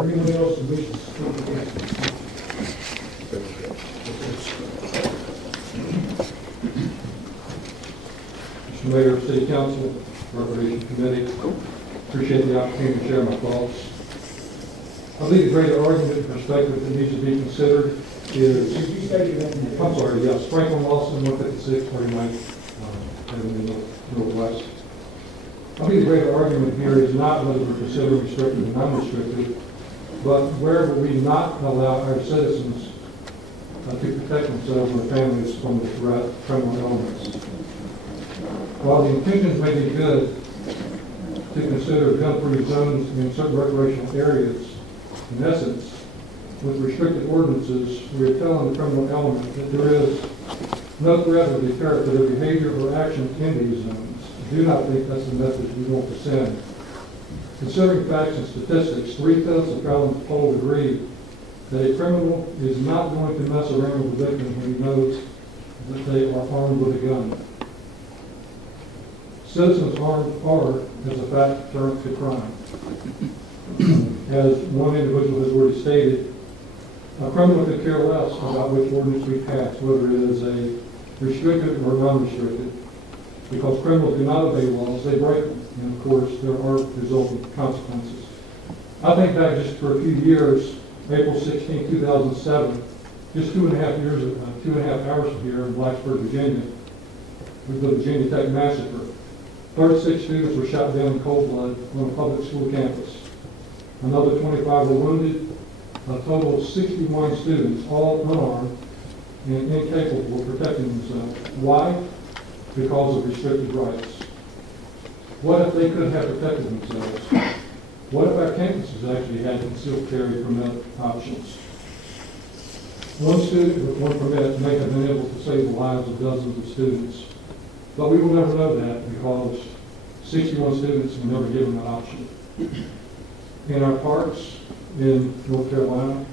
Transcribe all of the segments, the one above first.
Anyone else who wishes to speak against this? Mr. Mayor, City Council, Recreation Committee, appreciate the opportunity to share my thoughts. I think the greater argument and perspective that needs to be considered is, Could you state your name? I'm sorry, yes, Franklin Lawson, 156 49th Avenue Northwest. I think the greater argument here is not whether we're considering restricted and non-restricted, but where will we not allow our citizens to protect themselves and their families from the threat of criminal elements. While the intentions may be good to consider gun-free zones in certain recreational areas, in essence, with restricted ordinances, we are telling the criminal element that there is no threat or deterrent to their behavior or action in these zones. I do not think that's the message we want to send. Considering facts and statistics, 3/5 of felons polled agree that a criminal is not going to mess around with the victim when he knows that they are armed with a gun. Citizens armed are, as a fact, deterrent to crime. As one individual has already stated, a criminal could care less about which ordinance we pass, whether it is a restricted or non-restricted, because criminals do not obey laws, they break them, and of course there are resulting consequences. I think back just for a few years, April 16, 2007, just 2.5 hours from here in Blacksburg, Virginia, with the Virginia Tech massacre. 36 students were shot down in cold blood on a public school campus. Another 25 were wounded. A total of 61 students, all unarmed and incapable of protecting themselves. Why? Because of restricted rights. What if they could have protected themselves? What if our campuses actually had concealed carry permit options? One student with one permit may have been able to save the lives of dozens of students, but we will never know that because 61 students were never given that option. In our parks in North Carolina,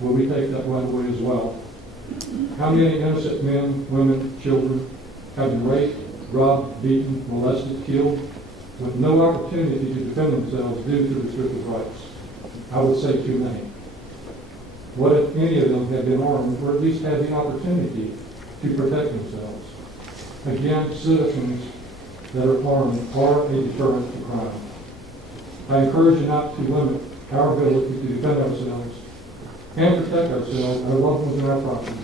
will we take that right away as well? How many innocent men, women, children have been raped, robbed, beaten, molested, killed, with no opportunity to defend themselves due to restricted rights? I would say too many. What if any of them had been armed, or at least had the opportunity to protect themselves? Again, citizens that are armed are a deterrent to crime. I encourage you not to limit our ability to defend ourselves and protect ourselves, our loved ones, and our property,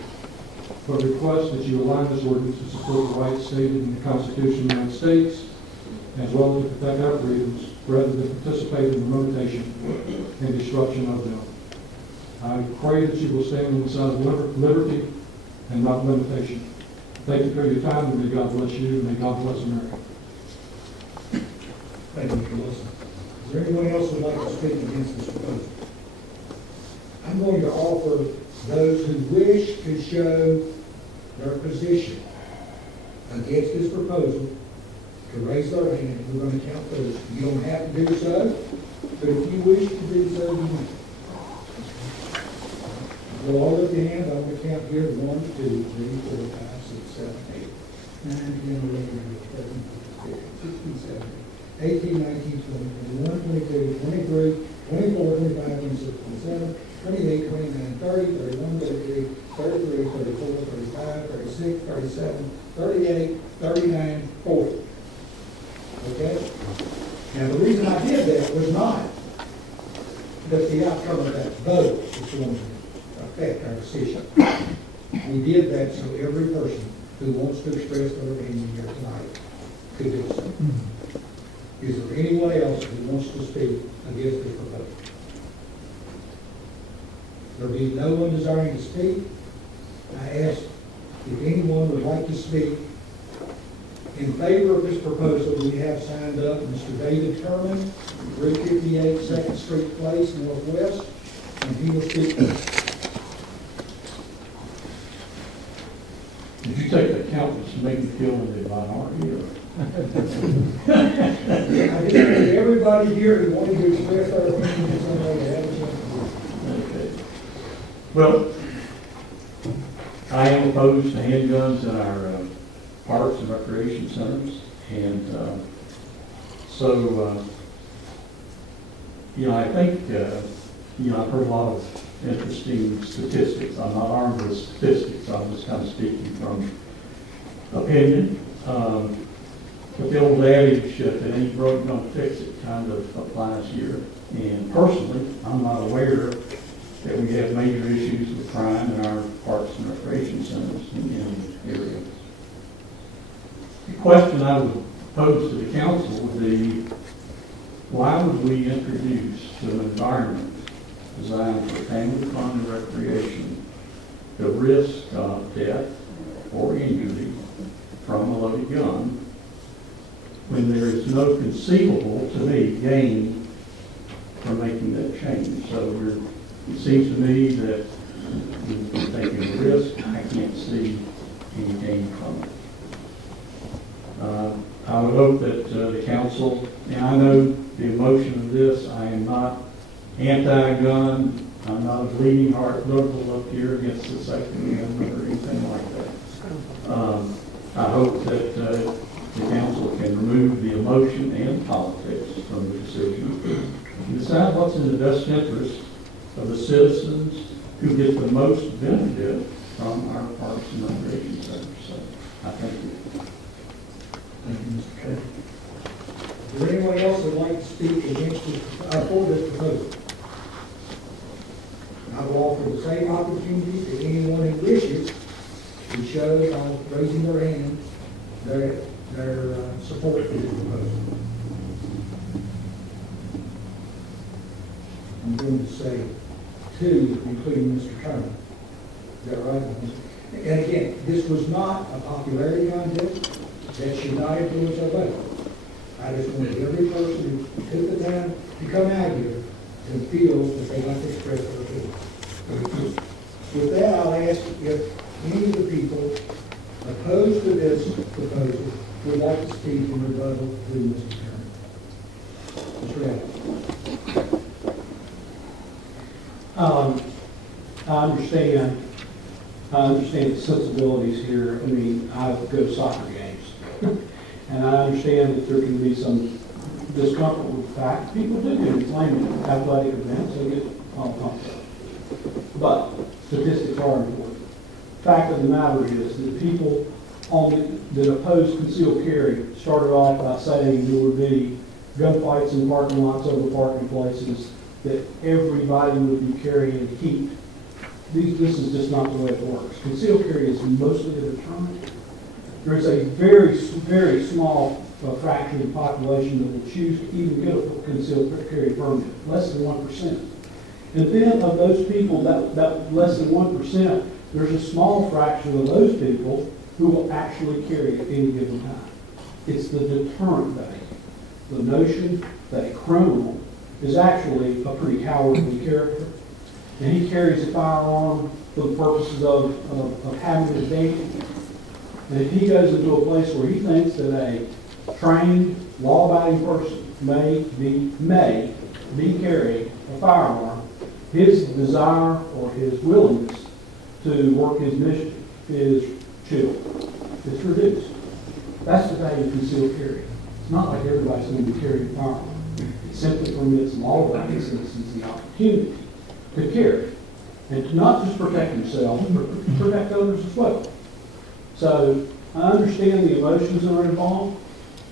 but request that you align this ordinance to support the rights stated in the Constitution of the United States, as well as to protect our freedoms, rather than participate in the limitation and destruction of them. I pray that you will stand on the side of liberty and not limitation. Thank you for your time, and may God bless you, and may God bless America. Thank you, Mr. Wilson. Is there anyone else who would like to speak against this proposal? I'm going to offer those who wish to show their position against this proposal to raise their hand. We're going to count those. You don't have to do so, but if you wish to do so, you may. We'll all lift your hands. I'm going to count here. 1, 2, 3, 4, 5, 6, 7, 8, 9, 10, 11, 12, 13, 14, 15, 16, 17, 18, 19, 20, 21, 22, 23, 24, 25, 26, 27, 28, 29, 30, 31, 33, 33, 34, 35, 36, 37, 38, 39, 40. Okay? Now, the reason I did that was not that the outcome of that vote was going to affect our decision. We did that so every person who wants to express their opinion here tonight could do so. Is there anyone else who wants to speak against this proposal? There be no one desiring to speak. I ask if anyone would like to speak in favor of this proposal. We have signed up Mr. David Kerman, 358 2nd Street Place, Northwest, and he will speak first. Did you take the accountants to make me feel in the minority, or? I just need everybody here who wanted to express their opinion in some way to have a chance. Okay. Well, I am opposed to handguns in our parks and recreation centers, and so I think You know, I've heard a lot of interesting statistics. I'm not armed with statistics. I'm just kind of speaking from opinion. But the old adage, if it ain't broke, don't fix it, kind of applies here. And personally, I'm not aware that we have major issues with crime in our parks and recreation centers in the area. The question I would pose to the council would be, why would we introduce to an environment designed for family fun and recreation the risk of death or injury from a loaded gun when there is no conceivable, to me, gain from making that change? So it seems to me that you're taking a risk. I can't see any gain from it. I would hope that the council, and I know the emotion of this, I am not anti-gun, I'm not a bleeding heart liberal up here against the Second Amendment or anything like that. I hope that the council can remove the emotion and politics from the decision and decide what's in the best interest of the citizens who get the most benefit from our parks and recreation centers. So I thank you. Thank you, Mr. Kay. Is there anyone else that would like to speak against for this proposal? I will offer the same opportunity to anyone who wishes to show by raising their hand their support for this proposal. I'm going to say two, including Mr. Turner. Is that right? And again, this was not a popularity contest. That should not influence our vote. I just want every person who took the time to come out here and feel that they like to express their opinion. With that, I'll ask if any of the people opposed to this proposal would like to speak in rebuttal to Mr. Chairman. Mr. Adams. I understand the sensibilities here. I mean, I go to soccer games. And I understand that there can be some discomfort with the fact people do get inflamed at athletic events, they get all pumped up. But statistics are important. The fact of the matter is that people that oppose concealed carry started off by saying there would be gunfights in parking lots over parking places, that everybody would be carrying heat. This is just not the way it works. Concealed carry is mostly a deterrent. There's a very, very small fraction of the population that will choose to even get a concealed carry permit, less than 1%. And then of those people, that less than 1%, there's a small fraction of those people who will actually carry at any given time. It's the deterrent value. The notion that a criminal is actually a pretty cowardly character, and he carries a firearm for the purposes of having it dated. And if he goes into a place where he thinks that a trained, law-abiding person may be carrying a firearm, his desire or his willingness to work his mission is chilled. It's reduced. That's the value of concealed carry. It's not like everybody's going to be carrying a firearm. It simply permits law-abiding citizens the opportunity to carry and to not just protect themselves, but protect others as well. So I understand the emotions that are involved.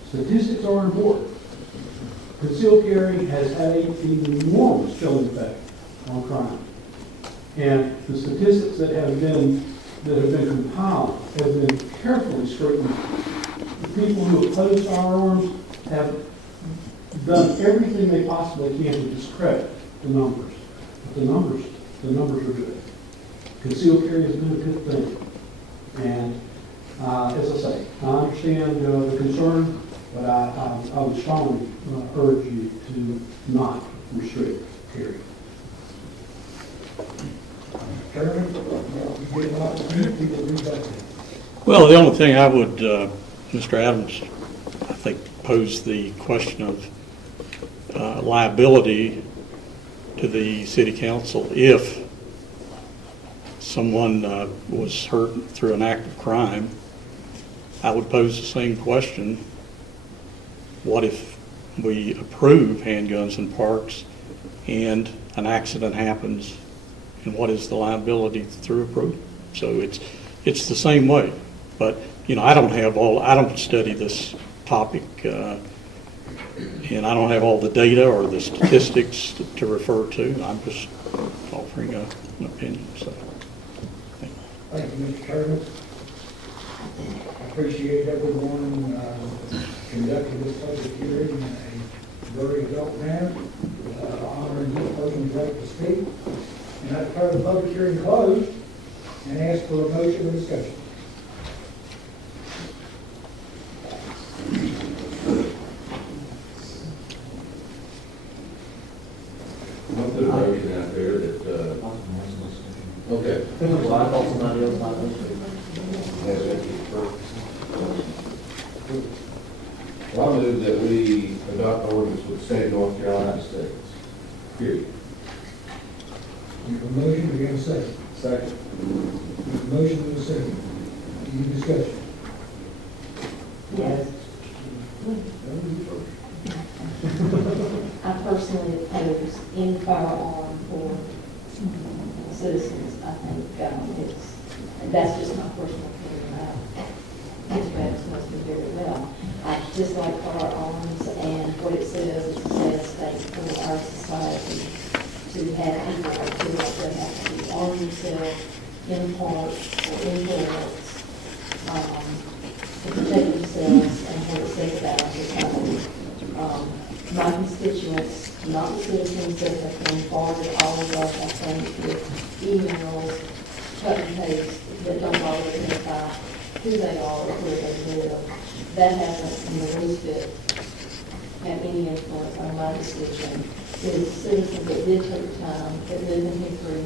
Statistics are important. Concealed carry has had an enormous chilling effect on crime. And the statistics that have been compiled have been carefully scrutinized. The people who oppose firearms have done everything they possibly can to discredit the numbers. But the numbers are good. Concealed carry has been a good thing. And as I say, I understand the concern, but I would strongly urge you to not restrict carry. Well, the only thing I would, Mr. Adams, I think, pose the question of liability to the city council if someone was hurt through an act of crime. I would pose the same question. What if we approve handguns in parks and an accident happens, and what is the liability through approval? So it's the same way. But, I don't study this topic, and I don't have all the data or the statistics to refer to. I'm just offering an opinion, so. Thank you, Mr. Chairman. I appreciate everyone conducting this public hearing in a very adult manner, honoring each person's right to speak. And I declare the public hearing closed and ask for a motion and discussion. I'll put a motion out there that, okay. Well, I thought somebody else might have. Well, I move that we adopt ordinance with the state of North Carolina states. Period. We have a motion, we have a second. Second. We have a motion and a second. Any discussion? Yes. I personally oppose any firearm for citizens. I think that's just my personal opinion. Ms. Babs knows me very well. I dislike firearms, and what it says is a sad state for our society to have people that feel like they have to arm themselves in part or in bullets to protect themselves, and what it says about our society. My constituents, not the citizens that have come forward, all of us, I think, with emails, cut and paste, that don't bother to identify who they are or where they live. That hasn't in the least bit had any influence on my decision. It is citizens that did take time, that live in Hickory,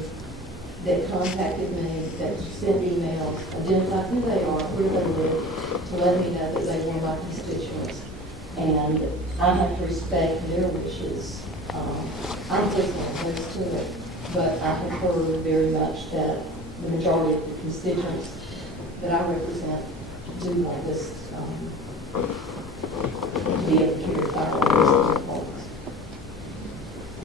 that contacted me, that sent emails, identified who they are, where they live, to let me know that they were my constituents. And I have to respect their wishes. I'm personally opposed to it, but I have heard very much that the majority of the constituents that I represent do want this to be able to carry firearms.